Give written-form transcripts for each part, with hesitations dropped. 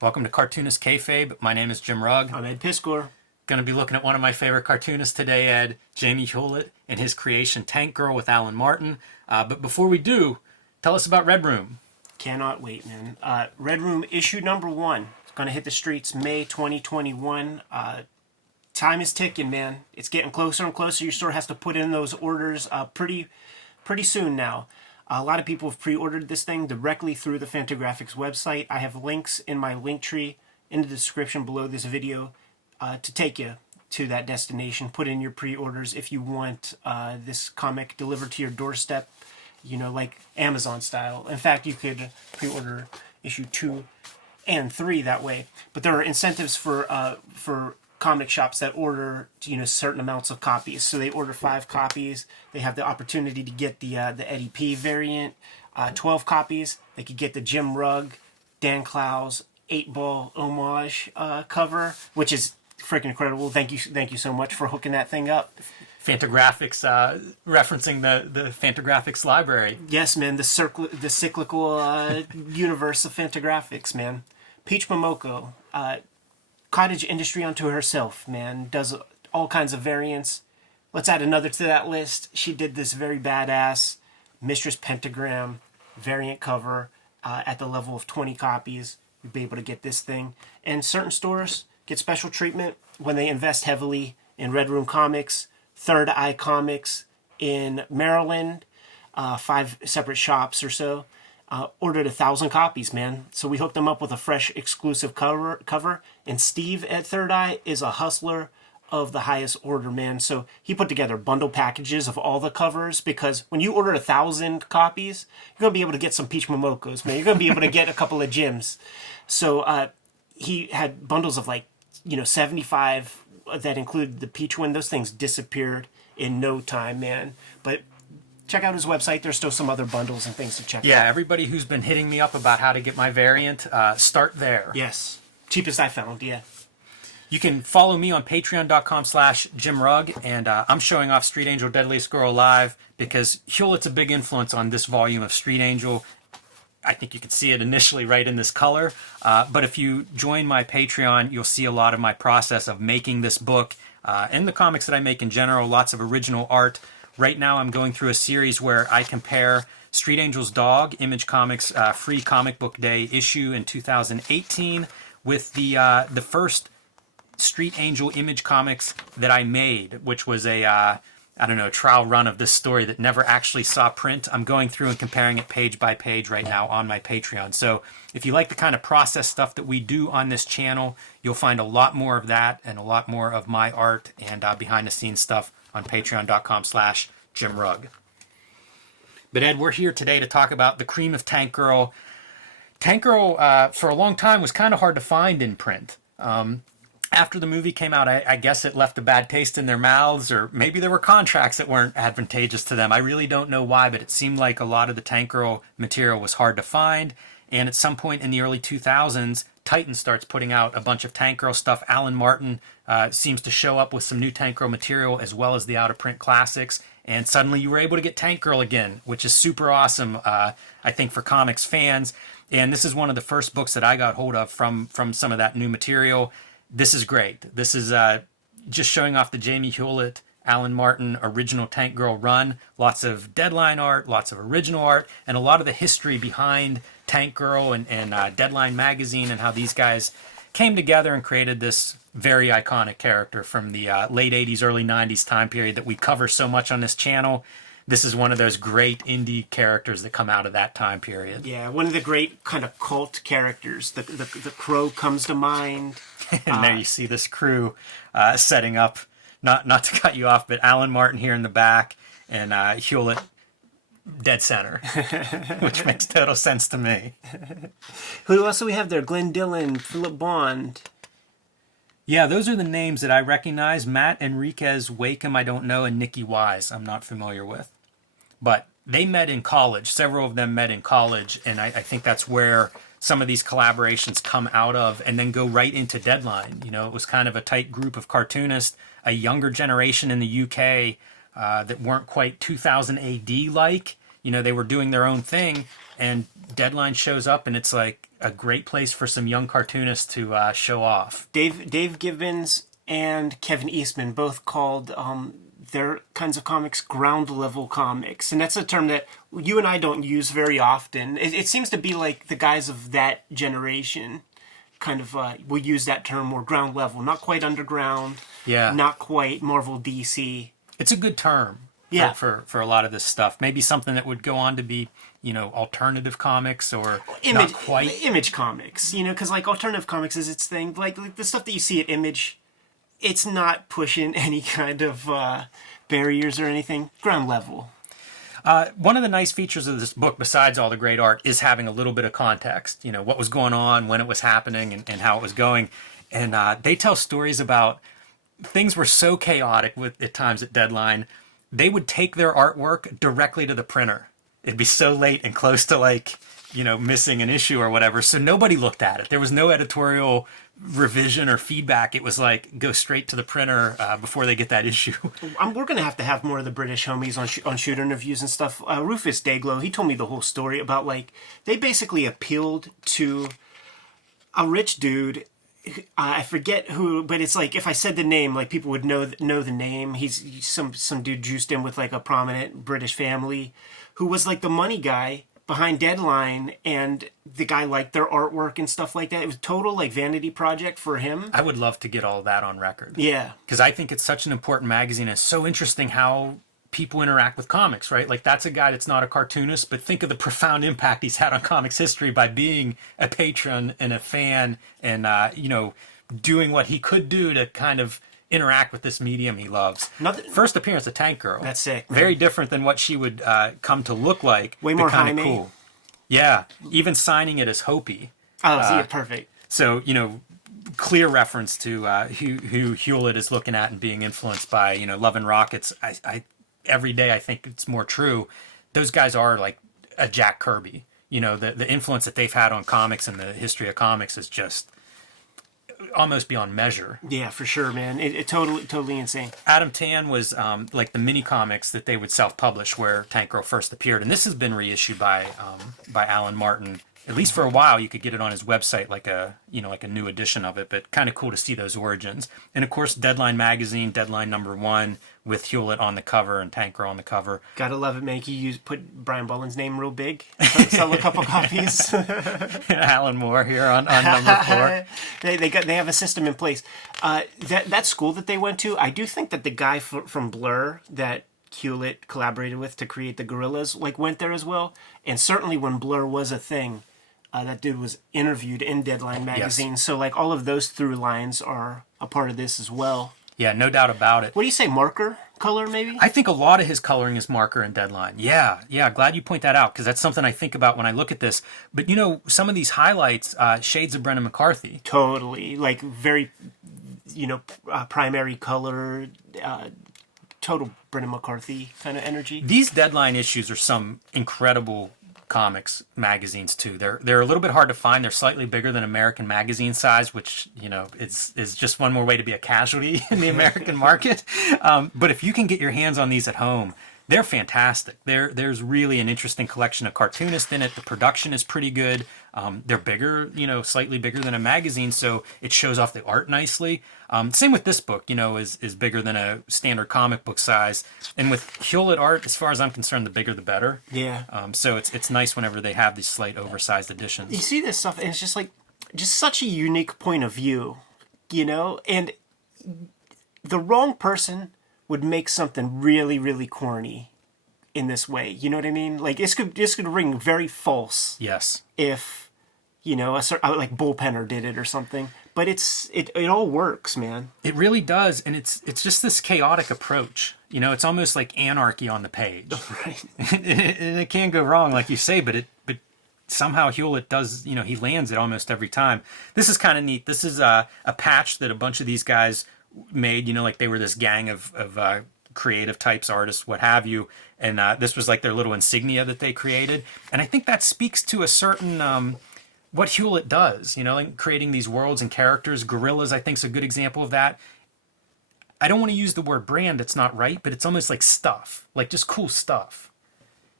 Welcome to Cartoonist Kayfabe. My name is Jim Rugg. I'm Ed Piskor. Going to be looking at one of my favorite cartoonists today, Ed, Jamie Hewlett, and his creation Tank Girl with Alan Martin. But before we do, tell us about Red Room. Cannot wait, man. Red Room issue number 1. It's going to hit the streets May 2021. Time is ticking, man. It's getting closer and closer. Your store has to put in those orders pretty soon now. A lot of people have pre-ordered this thing directly through the Fantagraphics website. I have links in my link tree in the description below this video to take you to that destination. Put in your pre-orders if you want this comic delivered to your doorstep, you know, like Amazon style. In fact, you could pre-order issue 2 and 3 that way. But there are incentives for comic shops that order, you know, certain amounts of copies. So they order 5 copies. They have the opportunity to get the Eddie P variant, 12 copies. They could get the Jim Rugg, Dan Clowes 8-ball homage cover, which is freaking incredible. Thank you so much for hooking that thing up. Fantagraphics, referencing the Fantagraphics library. Yes, man, the cyclical universe of Fantagraphics, man. Peach Momoko, cottage industry unto herself, man. Does all kinds of variants. Let's add another to that list. She did this very badass Mistress Pentagram variant cover at the level of 20 copies. You'll be able to get this thing. And certain stores get special treatment when they invest heavily in Red Room Comics, Third Eye Comics in Maryland, 5 separate shops or so. Ordered 1,000 copies, man. So we hooked them up with a fresh exclusive cover. And Steve at Third Eye is a hustler of the highest order, man. So he put together bundle packages of all the covers, because when you order 1,000 copies, you're going to be able to get some Peach Momokos, man. You're going to be able to get a couple of Jims. So he had bundles of 75 that included the Peach one. Those things disappeared in no time, man. But check out his website. There's still some other bundles and things to check out. Yeah, everybody who's been hitting me up about how to get my variant, start there. Yes. Cheapest I found, yeah. You can follow me on patreon.com/JimRugg, and I'm showing off Street Angel Deadliest Girl Live because Hewlett's a big influence on this volume of Street Angel. I think you can see it initially right in this color, but if you join my Patreon, you'll see a lot of my process of making this book and the comics that I make in general, lots of original art. Right now I'm going through a series where I compare Street Angel's Dog, Image Comics Free Comic Book Day issue in 2018 with the first Street Angel Image Comics that I made, which was a trial run of this story that never actually saw print. I'm going through and comparing it page by page right now on my Patreon. So if you like the kind of process stuff that we do on this channel, you'll find a lot more of that and a lot more of my art and behind the scenes stuff on patreon.com/JimRugg. But Ed, we're here today to talk about the cream of Tank Girl. Tank Girl, for a long time, was kind of hard to find in print. After the movie came out, I guess it left a bad taste in their mouths, or maybe there were contracts that weren't advantageous to them. I really don't know why, but it seemed like a lot of the Tank Girl material was hard to find. And at some point in the early 2000s, Titan starts putting out a bunch of Tank Girl stuff. Alan Martin seems to show up with some new Tank Girl material as well as the out-of-print classics. And suddenly you were able to get Tank Girl again, which is super awesome, I think, for comics fans. And this is one of the first books that I got hold of from some of that new material. This is great. This is just showing off the Jamie Hewlett, Alan Martin original Tank Girl run. Lots of Deadline art, lots of original art, and a lot of the history behind Tank Girl and Deadline magazine and how these guys came together and created this very iconic character from the late 80s, early 90s time period that we cover so much on this channel. This is one of those great indie characters that come out of that time period. Yeah, one of the great kind of cult characters. The Crow comes to mind. And there you see this crew setting up, not to cut you off, but Alan Martin here in the back and Hewlett dead center, which makes total sense to me. Who else do we have there? Glenn Dillon, Philip Bond. Yeah, those are the names that I recognize. Matt Enriquez Wakeham, I don't know, and Nikki Wise, I'm not familiar with. But they met in college. Several of them met in college, and I think that's where some of these collaborations come out of and then go right into Deadline. You know, it was kind of a tight group of cartoonists, a younger generation in the UK that weren't quite 2000 AD like. You know, they were doing their own thing, and Deadline shows up, and it's like a great place for some young cartoonists to show off. Dave Gibbons and Kevin Eastman both called their kinds of comics ground level comics, and that's a term that you and I don't use very often. It seems to be like the guys of that generation kind of will use that term more ground level, not quite underground, not quite Marvel DC. It's a good term. Yeah. For a lot of this stuff. Maybe something that would go on to be, alternative comics or not quite. Image comics, because like alternative comics is its thing. Like the stuff that you see at Image, it's not pushing any kind of barriers or anything. Ground level. One of the nice features of this book, besides all the great art, is having a little bit of context. What was going on, when it was happening, and how it was going. And they tell stories about things were so chaotic at times at Deadline. They would take their artwork directly to the printer. It'd be so late and close to missing an issue or whatever. So nobody looked at it. There was no editorial revision or feedback. It was like, go straight to the printer before they get that issue. We're going to have more of the British homies on shoot interviews and stuff. Rufus Dayglow, he told me the whole story about they basically appealed to a rich dude. I forget who, but it's like if I said the name, people would know the name. He's some dude juiced in with a prominent British family, who was the money guy behind Deadline, and the guy liked their artwork and stuff like that. It was total vanity project for him. I would love to get all that on record. Yeah, because I think it's such an important magazine. It's so interesting how people interact with comics, right? That's a guy that's not a cartoonist, but think of the profound impact he's had on comics history by being a patron and a fan and, doing what he could do to kind of interact with this medium he loves. First appearance of Tank Girl. That's sick. Very different than what she would come to look like. Way more Kinda Jaime. cool. Yeah, even signing it as Hopi. Oh, see, perfect. So, clear reference to who Hewlett is looking at and being influenced by, Love and Rockets. Every day I think it's more true. Those guys are like a Jack Kirby. The influence that they've had on comics and the history of comics is just almost beyond measure. Yeah, for sure, man. It totally insane. Adam Tan was the mini comics that they would self-publish where Tank Girl first appeared, and this has been reissued by Alan Martin. At least for a while, you could get it on his website, like a new edition of it. But kind of cool to see those origins. And of course, Deadline magazine, Deadline #1, with Hewlett on the cover and Tank Girl on the cover. Gotta love it, man. You put Brian Bullen's name real big. Sell a couple copies. Alan Moore here on number 4. They have a system in place. That school that they went to, I do think that the guy from Blur that Hewlett collaborated with to create the Gorillas went there as well. And certainly when Blur was a thing, that dude was interviewed in Deadline magazine. Yes. So all of those through lines are a part of this as well. Yeah, no doubt about it. What do you say, marker color maybe? I think a lot of his coloring is marker and Deadline. Yeah, glad you point that out, because that's something I think about when I look at this. But some of these highlights, shades of Brendan McCarthy. Totally, very, primary color, total Brendan McCarthy kind of energy. These Deadline issues are some incredible comics magazines too. They're a little bit hard to find. They're slightly bigger than American magazine size, which is just one more way to be a casualty in the American market. But if you can get your hands on these at home, they're fantastic. There's really an interesting collection of cartoonists in it. The production is pretty good. They're bigger, slightly bigger than a magazine, so it shows off the art nicely. Same with this book, is bigger than a standard comic book size. And with Hewlett art, as far as I'm concerned, the bigger the better. Yeah. So it's nice whenever they have these slight oversized editions. You see this stuff, and it's just such a unique point of view, and the wrong person would make something really, really corny in this way. You know what I mean? This could ring very false. Yes. If, like Bullpenner did it or something. But it all works, man. It really does, and it's just this chaotic approach. It's almost like anarchy on the page. Right. And it can go wrong, like you say, but somehow Hewlett does, he lands it almost every time. This is kind of neat. This is a patch that a bunch of these guys made, they were this gang of creative types, artists, what have you, and this was their little insignia that they created. And I think that speaks to a certain what Hewlett does, creating these worlds and characters. Gorillas, I think, is a good example of that. I don't want to use the word brand, it's not right, but it's almost like stuff, just cool stuff.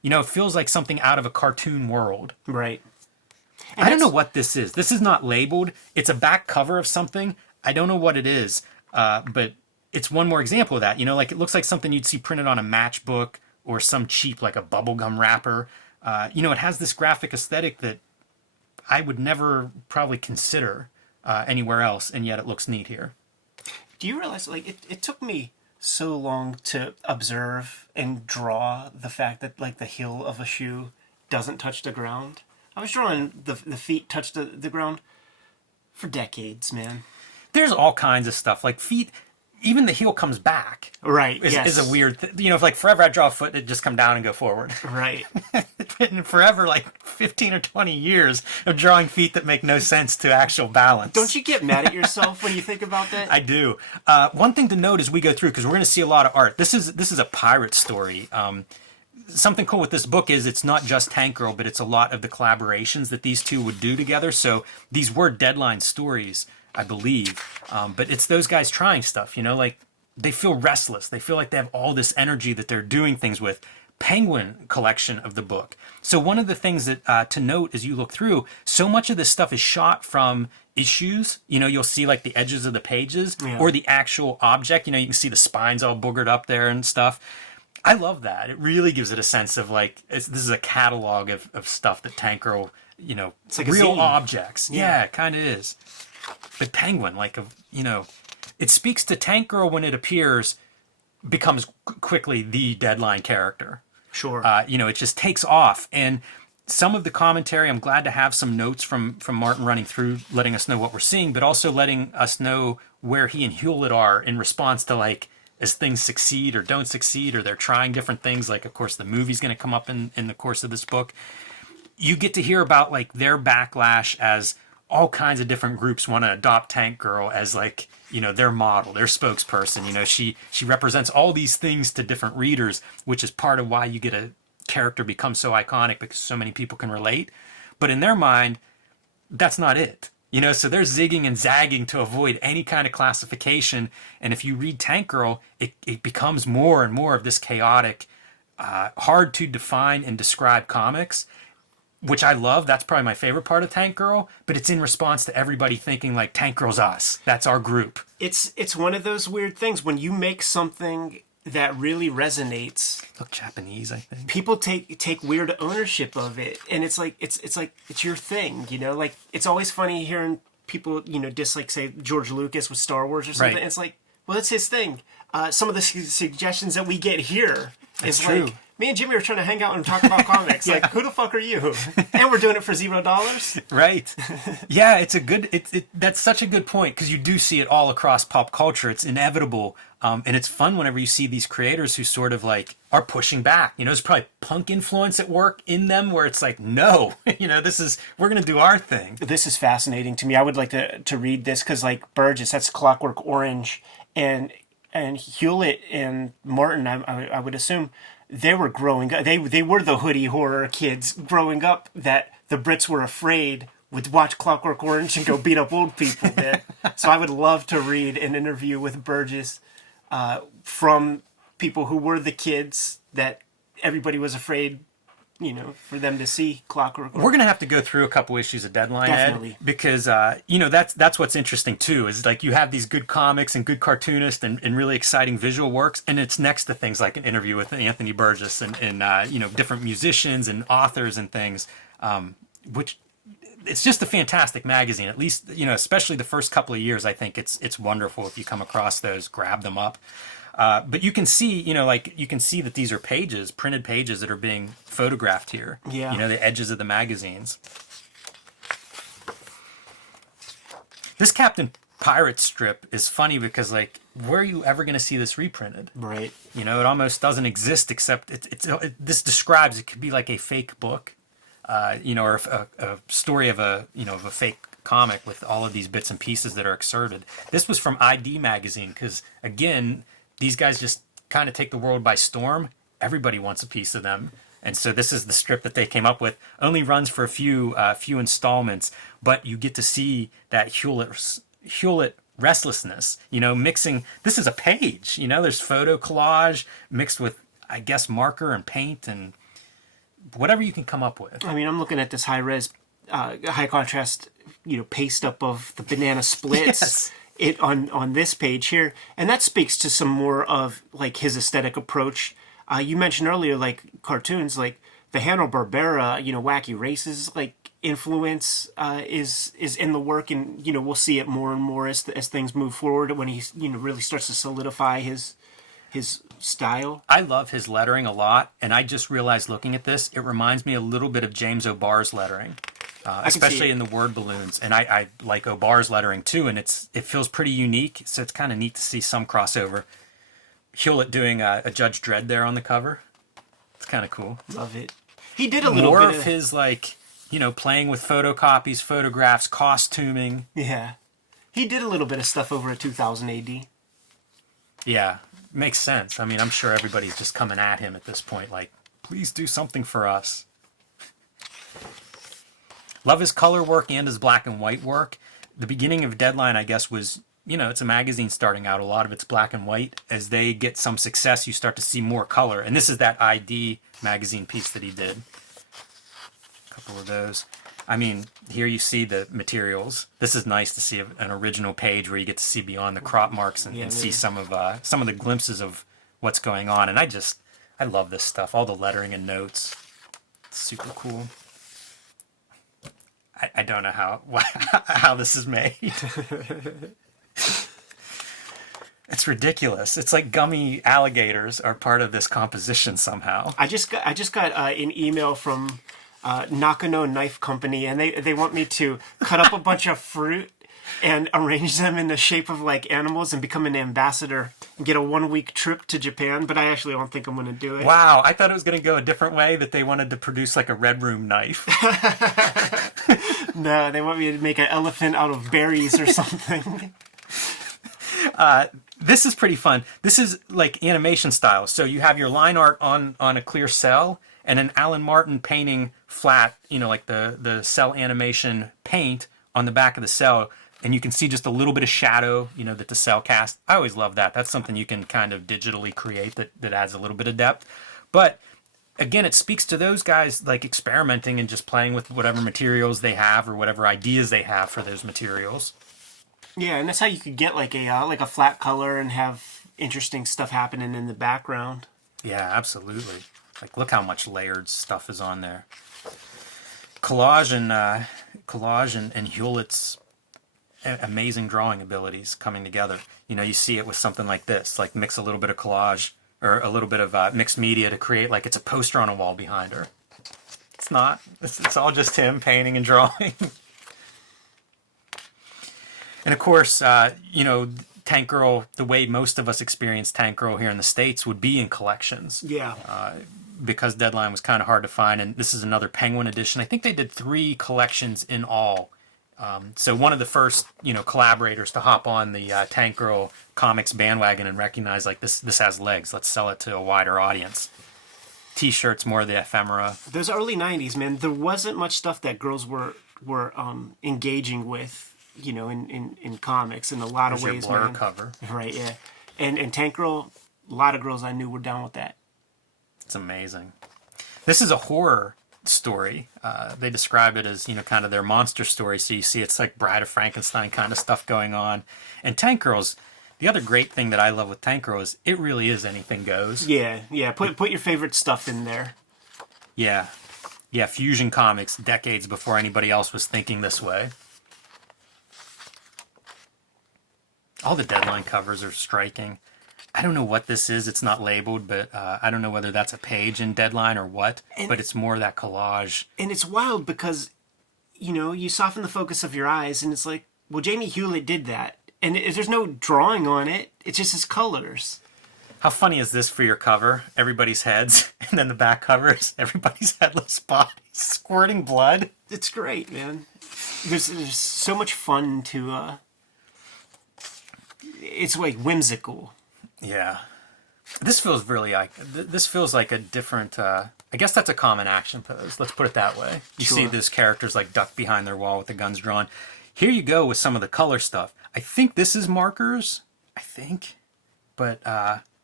You know, it feels like something out of a cartoon world. Right. I don't know what this is. This is not labeled. It's a back cover of something. I don't know what it is, but it's one more example of that. You know, like it looks like something you'd see printed on a matchbook or some cheap, like a bubblegum wrapper. You know, it has this graphic aesthetic that I would never probably consider anywhere else, and yet it looks neat here. Do you realize, like, it took me so long to observe and draw the fact that, like, the heel of a shoe doesn't touch the ground? I was drawing the feet touch the ground for decades, man. There's all kinds of stuff. Like feet, even the heel comes back. Right, Is a weird you know, if like forever I draw a foot, it just come down and go forward. Right. It's been forever, like 15 or 20 years of drawing feet that make no sense to actual balance. Don't you get mad at yourself when you think about that? I do. One thing to note as we go through, because we're going to see a lot of art. This is a pirate story. Something cool with this book is it's not just Tank Girl, but it's a lot of the collaborations that these two would do together. So these were Deadline stories, I believe. But it's those guys trying stuff, you know, like they feel restless. They feel like they have all this energy that they're doing things with. Penguin collection of the book. So one of the things that to note as you look through, so much of this stuff is shot from issues. You know, you'll see like the edges of the pages or the actual object. You know, you can see the spines all boogered up there and stuff. I love that. It really gives it a sense of like, this is a catalog of stuff that Tank Girl, you know, it's like real objects. Yeah, it kind of is. But Penguin, like, you know, it speaks to Tank Girl when it appears, becomes quickly the Deadline character. Sure. You know, it just takes off. And some of the commentary, I'm glad to have some notes from Martin running through, letting us know what we're seeing, but also letting us know where he and Hewlett are in response to, like, as things succeed or don't succeed, or they're trying different things. Like, of course, the movie's going to come up in the course of this book. You get to hear about, like, their backlash as all kinds of different groups want to adopt Tank Girl as, like, you know, their model, their spokesperson. You know, she represents all these things to different readers, which is part of why you get a character become so iconic, because so many people can relate. But in their mind, that's not it. You know, so they're zigging and zagging to avoid any kind of classification. And if you read Tank Girl, it becomes more and more of this chaotic, hard to define and describe comics, which I love. That's probably my favorite part of Tank Girl. But it's in response to everybody thinking like Tank Girl's us. That's our group. It's one of those weird things when you make something that really resonates. Look Japanese, I think. People take weird ownership of it, and it's like it's your thing, you know. Like, it's always funny hearing people, you know, dislike, say, George Lucas with Star Wars or something. Right. It's like, well, it's his thing. Some of the suggestions that we get here is true. like, me and Jimmy are trying to hang out and talk about comics. Like, who the fuck are you? And we're doing it for $0. Right. Yeah, it's a good. That's such a good point, because you do see it all across pop culture. It's inevitable, and it's fun whenever you see these creators who sort of like are pushing back. You know, there's probably punk influence at work in them, where it's like, no, you know, we're gonna do our thing. This is fascinating to me. I would like to read this, because, like, Burgess, that's Clockwork Orange, and Hewlett and Martin, I would assume, they were growing up. They were the hoodie horror kids growing up that the Brits were afraid would watch Clockwork Orange and go beat up old people. So I would love to read an interview with Burgess from people who were the kids that everybody was afraid, you know, for them to see Clockwork Orange. We're gonna have to go through a couple issues of Deadline, Definitely. Ed, because you know, that's what's interesting too. Is like you have these good comics and good cartoonists and really exciting visual works, and it's next to things like an interview with Anthony Burgess and you know, different musicians and authors and things, which it's just a fantastic magazine. At least, you know, especially the first couple of years, I think it's wonderful. If you come across those, grab them up. But you can see, you know, like you can see that these are pages, printed pages that are being photographed here. Yeah. You know, the edges of the magazines. This Captain Pirate strip is funny because, like, where are you ever going to see this reprinted? Right. You know, it almost doesn't exist, except this describes, it could be like a fake book, you know, or a story of a fake comic with all of these bits and pieces that are excerpted. This was from ID Magazine because, again, these guys just kind of take the world by storm. Everybody wants a piece of them. And so this is the strip that they came up with. Only runs for a few installments, but you get to see that Hewlett restlessness, you know, mixing. This is a page, you know, there's photo collage mixed with, I guess, marker and paint, and whatever you can come up with. I mean, I'm looking at this high contrast, paste up of the banana splits. Yes. It on this page here, and that speaks to some more of like his aesthetic approach. You mentioned earlier, like cartoons, like the Hanna-Barbera, Wacky Races, like influence is in the work, and we'll see it more and more as things move forward when he really starts to solidify his style. I love his lettering a lot, and I just realized looking at this, it reminds me a little bit of James O'Barr's lettering, especially in the word balloons. And I like O'Bar's lettering too, and it feels pretty unique, so it's kind of neat to see some crossover. Hewlett doing a Judge Dredd there on the cover. It's kind of cool. Love it. He did a little more bit of his playing with photocopies, photographs, costuming. Yeah, he did a little bit of stuff over at 2000 AD. Yeah, makes sense. I mean, I'm sure everybody's just coming at him at this point, like, please do something for us. Love his color work and his black and white work. The beginning of Deadline, I guess, was, it's a magazine starting out. A lot of it's black and white. As they get some success, you start to see more color. And this is that ID magazine piece that he did. A couple of those. I mean, here you see the materials. This is nice to see an original page where you get to see beyond the crop marks and see some of the glimpses of what's going on. And I love this stuff. All the lettering and notes. It's super cool. I don't know how this is made. It's ridiculous. It's like gummy alligators are part of this composition somehow. I just got an email from Nakano Knife Company, and they want me to cut up a bunch of fruit and arrange them in the shape of like animals and become an ambassador and get a 1-week trip to Japan. But I actually don't think I'm going to do it. Wow, I thought it was going to go a different way, that they wanted to produce like a Red Room knife. No, they want me to make an elephant out of berries or something. This is pretty fun. This is like animation style. So you have your line art on a clear cell, and an Alan Martin painting flat, like the cell animation paint on the back of the cell, and you can see just a little bit of shadow, that the cell cast. I always love that. That's something you can kind of digitally create that adds a little bit of depth. But again, it speaks to those guys like experimenting and just playing with whatever materials they have or whatever ideas they have for those materials. Yeah, and that's how you could get like a flat color and have interesting stuff happening in the background. Yeah, absolutely. Like, look how much layered stuff is on there. Collage and Hewlett's amazing drawing abilities coming together. You see it with something like this, like mix a little bit of collage or a little bit of mixed media to create like it's a poster on a wall behind her. It's not. It's all just him painting and drawing. And of course, Tank Girl, the way most of us experience Tank Girl here in the States would be in collections. Yeah. Because Deadline was kind of hard to find, and this is another Penguin edition. I think they did 3 collections in all. So one of the first, collaborators to hop on the Tank Girl comics bandwagon and recognize, like, this has legs. Let's sell it to a wider audience. T-shirts, more of the ephemera. Those early 90s, man, there wasn't much stuff that girls were engaging with, in comics in a lot of ways, your Blur man. cover. Right, yeah. And Tank Girl, a lot of girls I knew were down with that. It's amazing. This is a horror story. They describe it as, kind of their monster story. So you see it's like Bride of Frankenstein kind of stuff going on. And Tank Girl's, the other great thing that I love with Tank Girl is it really is anything goes. Yeah. Put your favorite stuff in there. Yeah. Yeah, Fusion Comics, decades before anybody else was thinking this way. All the Deadline covers are striking. I don't know what this is. It's not labeled, but I don't know whether that's a page in Deadline or what, but it's more that collage. And it's wild because, you soften the focus of your eyes and it's like, well, Jamie Hewlett did that. And there's no drawing on it. It's just his colors. How funny is this for your cover? Everybody's heads, and then the back cover is everybody's headless bodies squirting blood. It's great, man. There's so much fun to... it's like whimsical. Yeah. This feels really like... This feels like a different... I guess that's a common action pose. Let's put it that way. You see those characters like duck behind their wall with the guns drawn. Here you go with some of the color stuff. I think this is markers. I think. But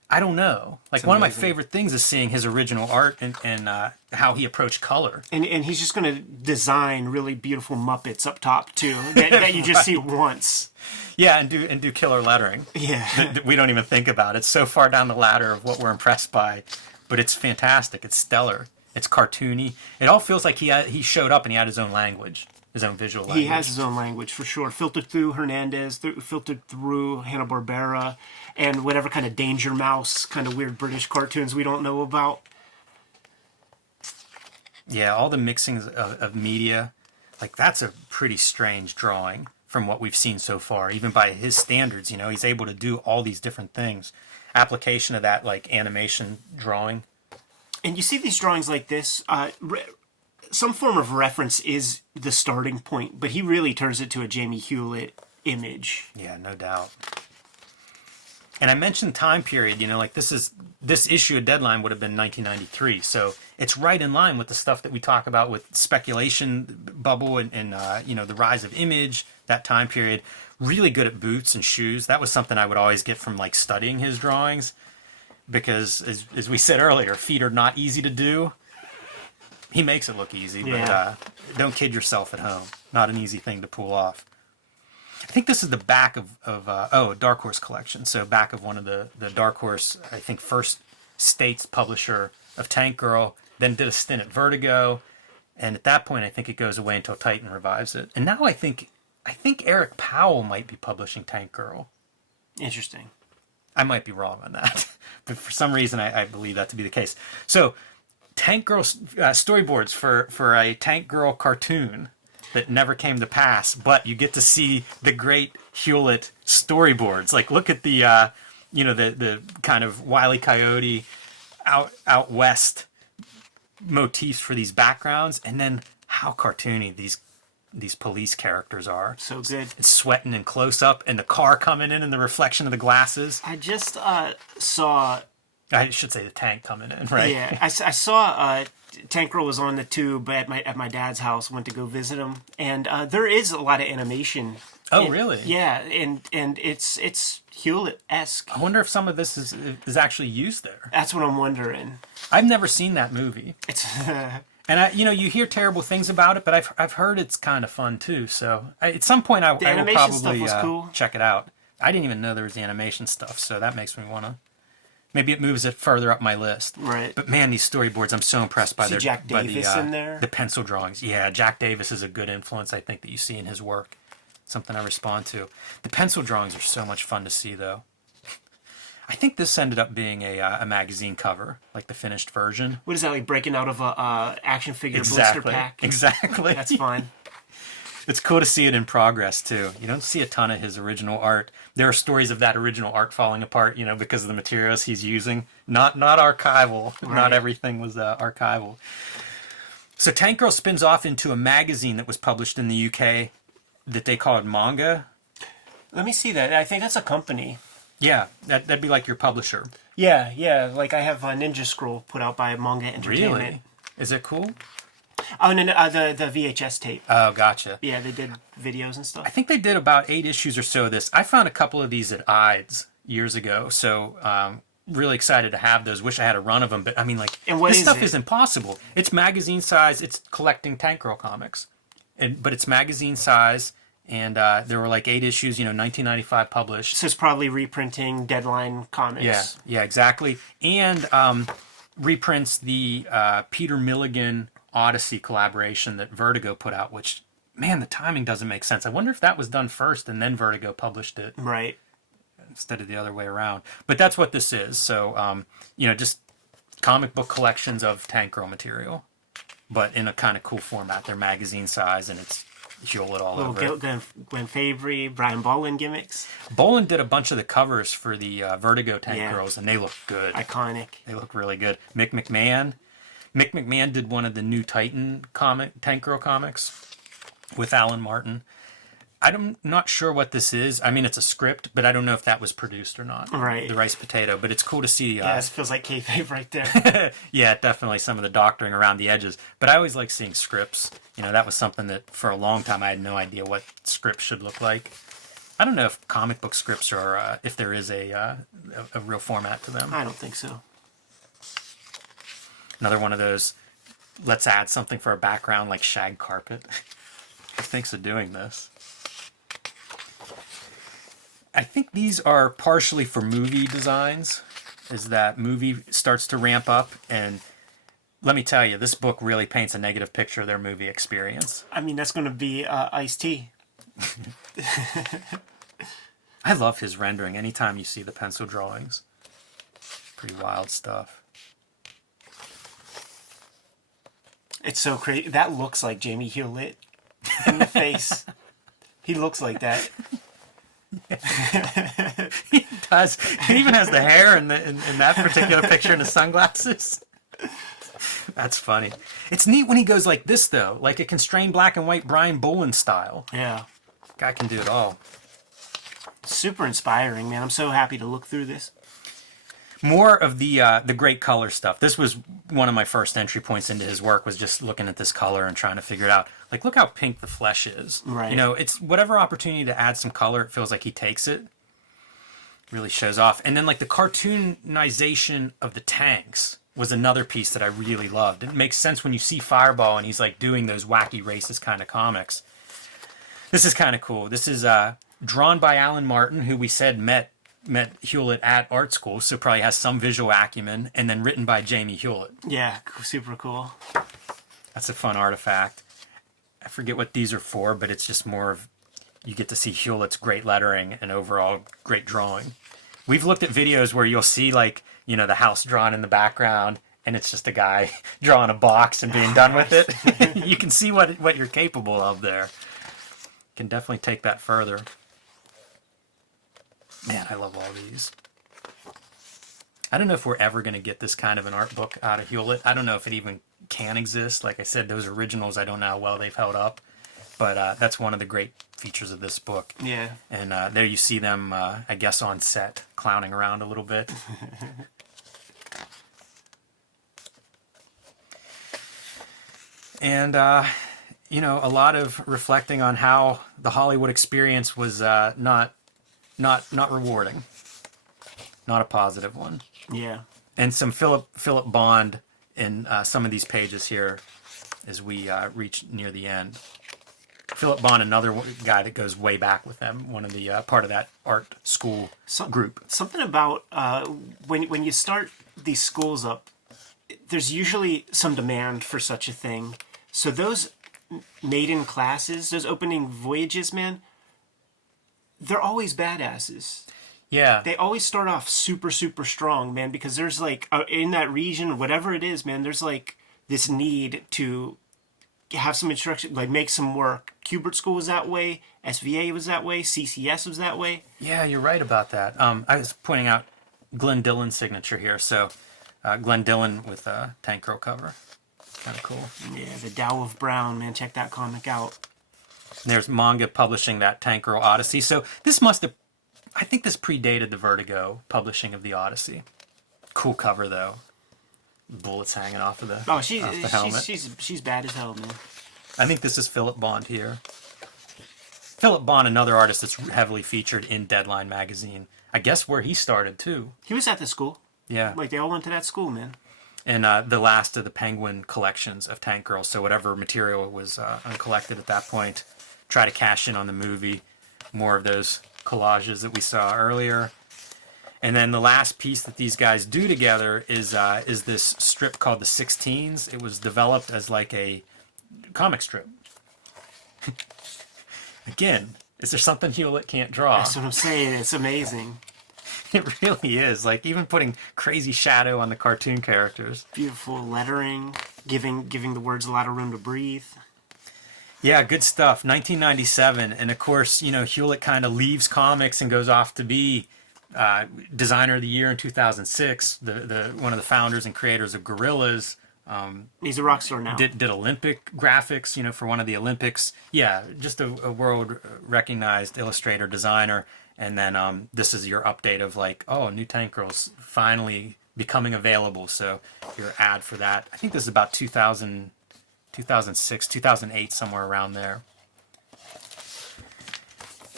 I don't know. Like, one of my favorite things is seeing his original art and how he approached color. And he's just going to design really beautiful Muppets up top too, that you just see once. Yeah, and do killer lettering. Yeah, That we don't even think about. It's so far down the ladder of what we're impressed by, but it's fantastic. It's stellar. It's cartoony. It all feels like he showed up and he had his own language, his own visual language. he has his own language for sure. Filtered through Hernandez, filtered through Hanna-Barbera, and whatever kind of Danger Mouse, kind of weird British cartoons we don't know about. Yeah, all the mixings of media, like that's a pretty strange drawing from what we've seen so far. Even by his standards, he's able to do all these different things. Application of that, like, animation drawing. And you see these drawings like this, some form of reference is the starting point, but he really turns it to a Jamie Hewlett image. Yeah, no doubt. And I mentioned time period, like this issue of Deadline would have been 1993. So it's right in line with the stuff that we talk about with speculation bubble and the rise of image, that time period. Really good at boots and shoes. That was something I would always get from, like, studying his drawings. Because, as we said earlier, feet are not easy to do. He makes it look easy, Yeah. but don't kid yourself at home. Not an easy thing to pull off. I think this is the back of a Dark Horse collection. So back of one of the Dark Horse, I think, first States publisher of Tank Girl, then did a stint at Vertigo, and at that point I think it goes away until Titan revives it. And now I think Eric Powell might be publishing Tank Girl. Interesting. I might be wrong on that, but for some reason I believe that to be the case. So Tank Girl storyboards for a Tank Girl cartoon that never came to pass, but you get to see the great Hewlett storyboards. Like, look at the the kind of Wile E. Coyote out west motifs for these backgrounds, and then how cartoony these police characters are. So good. It's sweating in close up, and the car coming in and the reflection of the glasses. I just saw... I should say the tank coming in, right? Yeah, I saw Tank Girl was on the tube at my dad's house. Went to go visit him, and there is a lot of animation. Oh, really? Yeah, and it's Hewlett-esque. I wonder if some of this is actually used there. That's what I'm wondering. I've never seen that movie. It's And you hear terrible things about it, but I've heard it's kind of fun too. So at some point I will animation stuff probably was cool. check it out. I didn't even know there was the animation stuff, so that makes me want to. Maybe it moves it further up my list. Right. But man, these storyboards, I'm so impressed by Jack Davis in there. The pencil drawings. Yeah, Jack Davis is a good influence, I think, that you see in his work. Something I respond to. The pencil drawings are so much fun to see, though. I think this ended up being a magazine cover, like the finished version. What is that, like breaking out of a action figure Exactly. blister pack? Exactly. That's fine. It's cool to see it in progress, too. You don't see a ton of his original art. There are stories of that original art falling apart, because of the materials he's using. Not archival. Right. Not everything was archival. So Tank Girl spins off into a magazine that was published in the UK that they called Manga. Let me see that. I think that's a company. Yeah, that'd be like your publisher. Yeah. Like I have a Ninja Scroll put out by Manga Entertainment. Really? Is it cool? Oh, no, the VHS tape. Oh, gotcha. Yeah, they did videos and stuff. I think they did about 8 issues or so of this. I found a couple of these at IDES years ago, so really excited to have those. Wish I had a run of them, but I mean, like, this stuff is impossible. It's magazine size. It's collecting Tank Girl comics, but it's magazine size, and there were like 8 issues, 1995 published. So it's probably reprinting Deadline comics. Yeah, exactly. And reprints the Peter Milligan Odyssey collaboration that Vertigo put out, which, man, the timing doesn't make sense. I wonder if that was done first and then Vertigo published it. Right. Instead of the other way around. But that's what this is. So, just comic book collections of Tank Girl material, but in a kind of cool format. They're magazine size, and it's Hewlett all over it. Gwen Fabry, Brian Bolland gimmicks. Bolland did a bunch of the covers for the Vertigo Tank Girls, and they look good. Iconic. They look really good. Mick McMahon did one of the New Titan Tank Girl comics with Alan Martin. I'm not sure what this is. I mean, it's a script, but I don't know if that was produced or not. Right. The Rice Potato, but it's cool to see. Yeah, this feels like kayfabe right there. Yeah, definitely some of the doctoring around the edges. But I always like seeing scripts. That was something that for a long time I had no idea what scripts should look like. I don't know if comic book scripts are, if there is a real format to them. I don't think so. Another one of those, let's add something for a background like shag carpet. Who thinks of doing this? I think these are partially for movie designs, as that movie starts to ramp up. And let me tell you, this book really paints a negative picture of their movie experience. I mean, that's going to be Ice-T. I love his rendering anytime you see the pencil drawings. Pretty wild stuff. It's so crazy. That looks like Jamie Hewlett in the face. He looks like that. He does. He even has the hair in that particular picture and the sunglasses. That's funny. It's neat when he goes like this, though. Like a constrained black and white Brian Bolland style. Yeah. Guy can do it all. Super inspiring, man. I'm so happy to look through this. More of the great color stuff. This was one of my first entry points into his work, was just looking at this color and trying to figure it out. Like, look how pink the flesh is. Right. You know, it's whatever opportunity to add some color, it feels like he takes it. Really shows off. And then, like, the cartoonization of the tanks was another piece that I really loved. It makes sense when you see Fireball and he's, like, doing those wacky racist kind of comics. This is kind of cool. This is drawn by Alan Martin, who we said met Hewlett at art school, so probably has some visual acumen, and then written by Jamie Hewlett. Yeah, super cool. That's a fun artifact. I forget what these are for, but it's just more of, you get to see Hewlett's great lettering and overall great drawing. We've looked at videos where you'll see, like, you know, the house drawn in the background, and it's just a guy drawing a box and being done with it. You can see what you're capable of there. Can definitely take that further. Man, I love all these. I don't know if we're ever going to get this kind of an art book out of Hewlett. I don't know if it even can exist. Like I said, those originals, I don't know how well they've held up. But that's one of the great features of this book. Yeah. And there you see them, I guess, on set, clowning around a little bit. And, you know, a lot of reflecting on how the Hollywood experience was not rewarding. Not a positive one. Yeah. And some Philip Bond in some of these pages here as we reach near the end. Philip Bond, another guy that goes way back with them, one of the part of that art school group. Something about when you start these schools up, there's usually some demand for such a thing. So those maiden classes, those opening voyages, man, they're always badasses. Yeah. They always start off super, super strong, man, because there's like, in that region, whatever it is, man, there's like this need to have some instruction, like make some work. Kubert School was that way, SVA was that way, CCS was that way. Yeah, you're right about that. I was pointing out Glenn Dillon's signature here. So Glenn Dillon with a Tank Girl cover. Kind of cool. Yeah, the Tao of Brown, man, check that comic out. And there's manga publishing that Tank Girl Odyssey. So this must have, I think this predated the Vertigo publishing of the Odyssey. Cool cover though. Bullets hanging off of the helmet. She's bad as hell, man. I think this is Philip Bond here. Philip Bond, another artist that's heavily featured in Deadline magazine. I guess where he started too. He was at the school. Yeah. Like they all went to that school, man. And the last of the Penguin collections of Tank Girl. So whatever material was uncollected at that point, try to cash in on the movie. More of those collages that we saw earlier. And then the last piece that these guys do together is this strip called The 16s. It was developed as like a comic strip. Again, is there something Hewlett can't draw? That's what I'm saying. It's amazing. It really is. Like even putting crazy shadow on the cartoon characters. Beautiful lettering, giving the words a lot of room to breathe. Yeah, good stuff. 1997, and of course, you know, Hewlett kind of leaves comics and goes off to be designer of the year in 2006. The one of the founders and creators of Gorillaz. He's a rock star now. Did Olympic graphics, you know, for one of the Olympics. Yeah, just a world recognized illustrator, designer. And then this is your update of like, oh, new Tank Girl's finally becoming available. So your ad for that. I think this is about 2000, 2006, 2008, somewhere around there.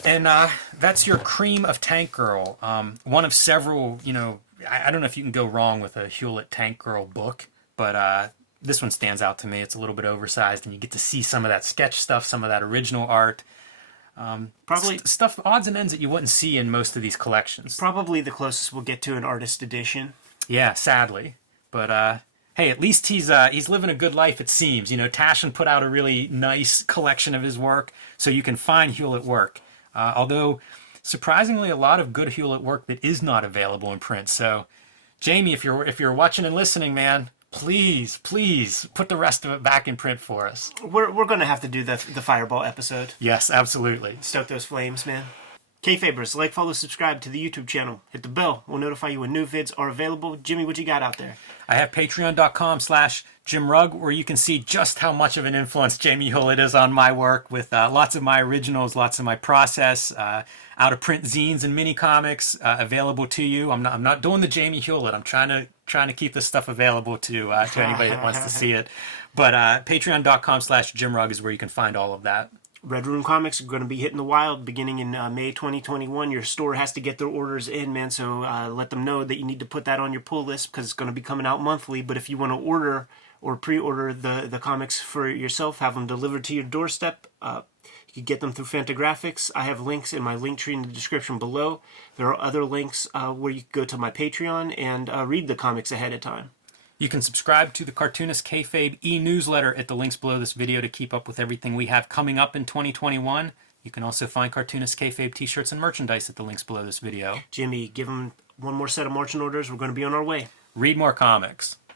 And that's your cream of Tank Girl. One of several, I don't know if you can go wrong with a Hewlett Tank Girl book, but this one stands out to me. It's a little bit oversized, and you get to see some of that sketch stuff, some of that original art. Probably Stuff, odds and ends that you wouldn't see in most of these collections. Probably the closest we'll get to an artist edition. Yeah, sadly. But hey, at least he's living a good life, it seems. Tashin put out a really nice collection of his work, so you can find Hewlett work. Although, surprisingly, a lot of good Hewlett work that is not available in print. So, Jamie, if you're watching and listening, man, please put the rest of it back in print for us. We're going to have to do the Fireball episode. Yes, absolutely. Stoke those flames, man. Kayfabers, like, follow, subscribe to the YouTube channel. Hit the bell. We'll notify you when new vids are available. Jimmy, what you got out there? I have patreon.com/JimRugg, where you can see just how much of an influence Jamie Hewlett is on my work, with lots of my originals, lots of my process, out-of-print zines and mini comics available to you. I'm not doing the Jamie Hewlett. I'm trying to keep this stuff available to anybody that wants to see it. But patreon.com/JimRugg is where you can find all of that. Red Room Comics are going to be hitting the wild beginning in May 2021. Your store has to get their orders in, man, so let them know that you need to put that on your pull list because it's going to be coming out monthly. But if you want to order or pre-order the comics for yourself, have them delivered to your doorstep, you can get them through Fantagraphics. I have links in my link tree in the description below. There are other links where you can go to my Patreon and read the comics ahead of time. You can subscribe to the Cartoonist Kayfabe e-newsletter at the links below this video to keep up with everything we have coming up in 2021. You can also find Cartoonist Kayfabe t-shirts and merchandise at the links below this video. Jimmy, give them one more set of marching orders. We're going to be on our way. Read more comics.